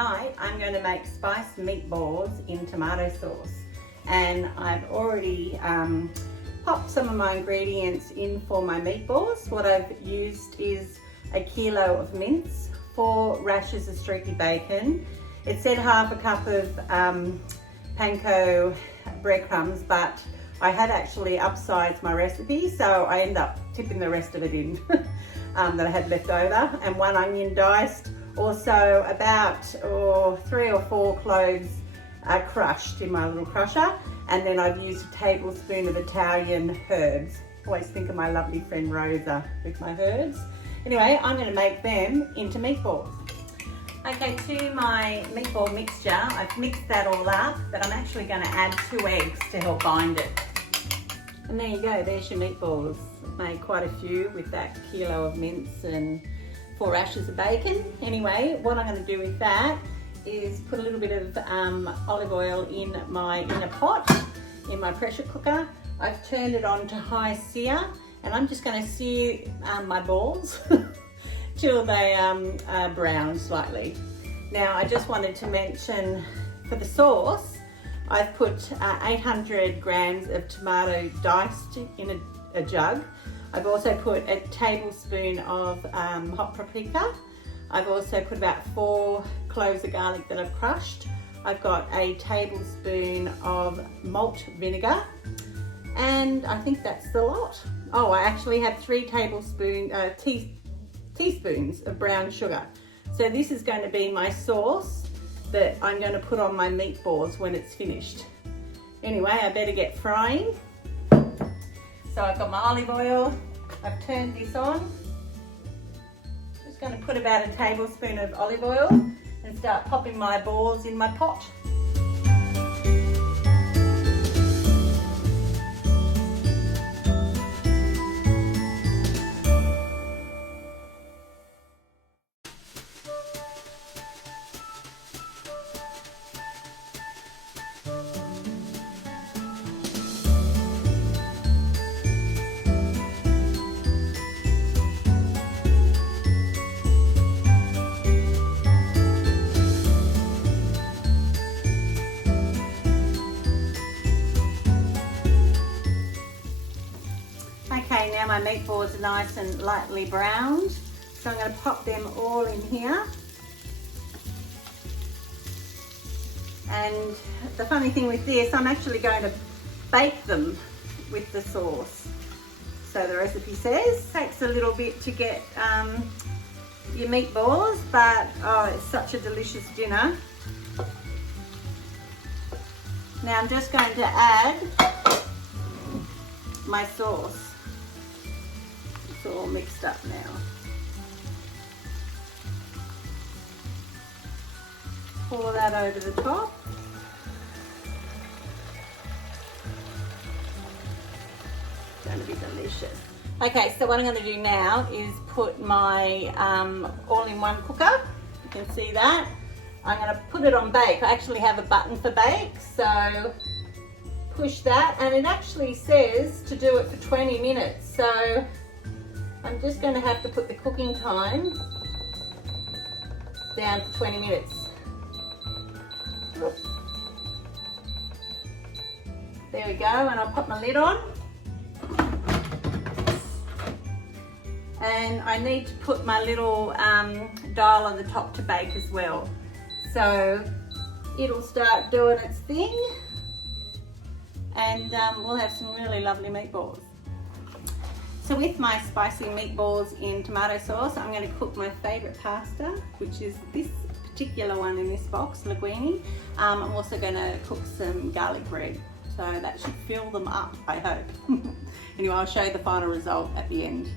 tonight I'm going to make spiced meatballs in tomato sauce, and I've already popped some of my ingredients in for my meatballs. What I've used is a kilo of mince, 4 rashers of streaky bacon. It said half a cup of panko breadcrumbs, but I had actually upsized my recipe, so I ended up tipping the rest of it in that I had left over, and 1 onion diced. Also about 3 or 4 cloves crushed in my little crusher, and then I've used a tablespoon of Italian herbs. Always think of my lovely friend Rosa with my herbs. Anyway, I'm going to make them into meatballs. Okay, to my meatball mixture, I've mixed that all up, but I'm actually going to add 2 eggs to help bind it. And there you go, there's your meatballs. I've made quite a few with that kilo of mince and 4 rashers of bacon. Anyway, what I'm going to do with that is put a little bit of olive oil in my inner pot, in my pressure cooker. I've turned it on to high sear, and I'm just going to sear my balls till they brown slightly. Now, I just wanted to mention for the sauce, I've put 800 grams of tomato diced in a jug. I've also put a tablespoon of hot paprika. I've also put about 4 cloves of garlic that I've crushed. I've got a tablespoon of malt vinegar, and I think that's the lot. Oh, I actually have 3 teaspoons of brown sugar. So this is going to be my sauce that I'm going to put on my meatballs when it's finished. Anyway, I better get frying. So I've got my olive oil, I've turned this on. Just going to put about a tablespoon of olive oil and start popping my balls in my pot. Okay, now my meatballs are nice and lightly browned, so I'm going to pop them all in here. And the funny thing with this, I'm actually going to bake them with the sauce. So the recipe says, takes a little bit to get your meatballs, but oh, it's such a delicious dinner. Now I'm just going to add my sauce. It's all mixed up now. Pour that over the top. It's going to be delicious. Okay, so what I'm going to do now is put my all-in-one cooker. You can see that. I'm going to put it on bake. I actually have a button for bake, so push that, and it actually says to do it for 20 minutes. So I'm just going to have to put the cooking time down to 20 minutes. There we go, and I'll pop my lid on. And I need to put my little dial on the top to bake as well. So it'll start doing its thing, and we'll have some really lovely meatballs. So with my spicy meatballs in tomato sauce, I'm going to cook my favourite pasta, which is this particular one in this box, Linguine. I'm also going to cook some garlic bread, so that should fill them up, I hope. Anyway, I'll show you the final result at the end.